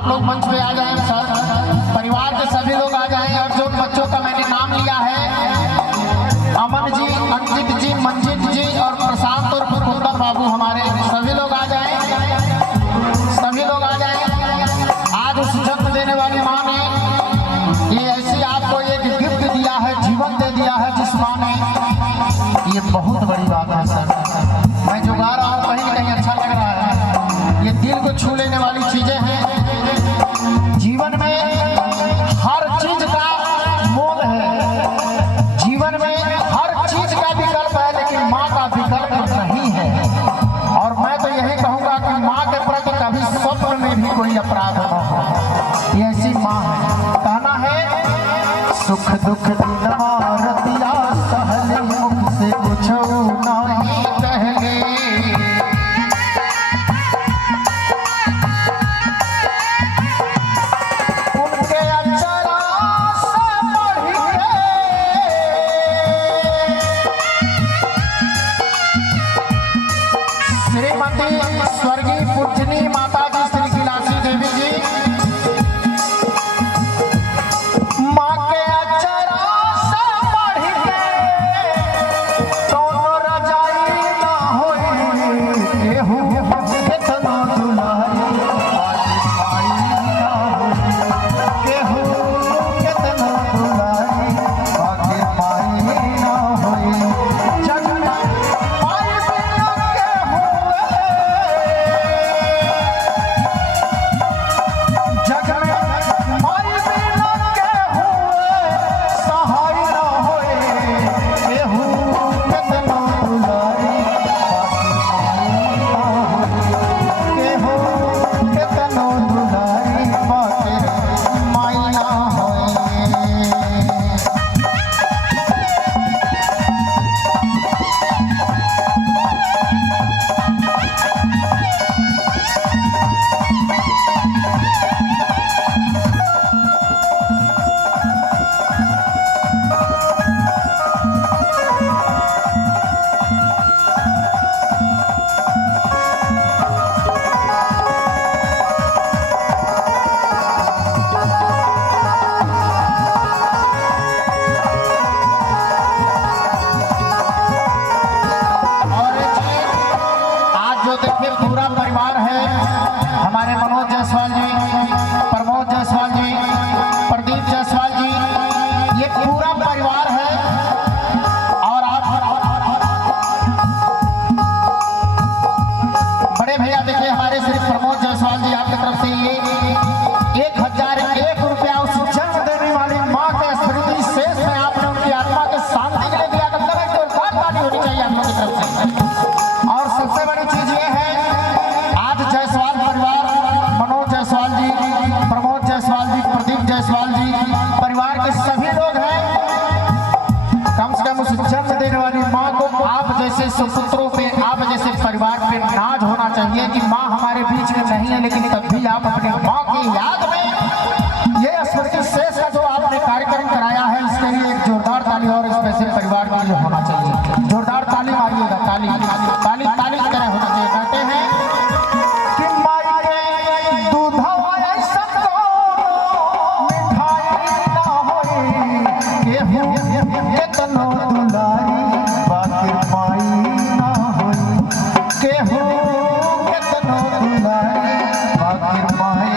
आप लोग मंच पे आ जाएं, सर परिवार के सभी लोग आ जाएं। और जो बच्चों का मैंने नाम लिया है, अमन जी, अंकित जी, मंजित जी और प्रशांत और कुंदन बाबू, हमारे सभी लोग आ जाएं, सभी लोग आ जाएं। आज उस जन्म देने वाली माँ ने ये ऐसी आपको एक गिफ्ट दिया है, जीवन दे दिया है जिस माँ ने, ये बहुत बड़ी बात है सर। मैं जो गा रहा हूँ कहीं ना कहीं अच्छा लग रहा है, ये दिल को छू लेने वाली चीजें हैं। जीवन में हर चीज का मोल है, जीवन में हर चीज का विकल्प है, लेकिन माँ का विकल्प नहीं है। और मैं तो यही कहूँगा कि माँ के प्रति कभी स्वप्न में भी कोई अपराध न हो, ये ऐसी माँ है। कहना है सुख दुख दिन रतिया सहले, मुख से कुछ नहीं कहले। उनके अचरा से बढ़ के श्रीमती स्वर्गीय पूजनी माता जी श्री गिलासी देवी जी, माँ के अचरा से बढ़ के कौनो रजाई ना होई, केहू केतना दुलारी बाकी पाई ना होई, केहू केतना दुलारी बाकी पाई ना होई। जग में पाई बिना केहू, जग में पाई बिना केहू सहाय ना होए, केहू केतना दुलारी बाकी पाई ना होई, केहू केतना दुलारी बाकी माई ना होए। और आज जो देखिए पूरा परिवार है, हमारे मनोज जायसवाल जी, प्रमोद जायसवाल जी, प्रदीप जायसवाल जी, ये पूरा परिवार है। और आप बड़े भैया देखिए हमारे श्री प्रमोद जायसवाल जी, आपकी तरफ से ये 1001 रुपया उस जन्म देने वाली माँ के स्मृति शेष में आपने उनकी आत्मा के शांति के लिए दिया। मतलब एक जोरदार ताली होनी चाहिए आप लोगों की तरफ से। और सबसे बड़ी चीज ये है, आज जायसवाल परिवार, मनोज जायसवाल जी, प्रमोद जायसवाल जी, प्रदीप जायसवाल जी, परिवार के सभी लोग हैं। कम से कम उस जन्म देने वाली माँ को आप जैसे सुपुत्रों पे, आप जैसे परिवार पे नाज होना चाहिए कि माँ हमारे बीच में नहीं है, लेकिन तब भी आप अपनी माँ की याद में ये स्मृति शेष का जो आपने कार्यक्रम कराया है, इसके लिए एक जोरदार ताली और स्पेशल परिवार के लिए होना चाहिए। जोरदार ताली मारिएगा, ताली ताली ताली की तरह होना चाहिए। कहते हैं कि माई के दूधवा ऐसा कोनो मिठाई ना होई, केहू केतनो दुलारी बाकी पाई ना होई, केहू केतनो दुलारी बाकी पाई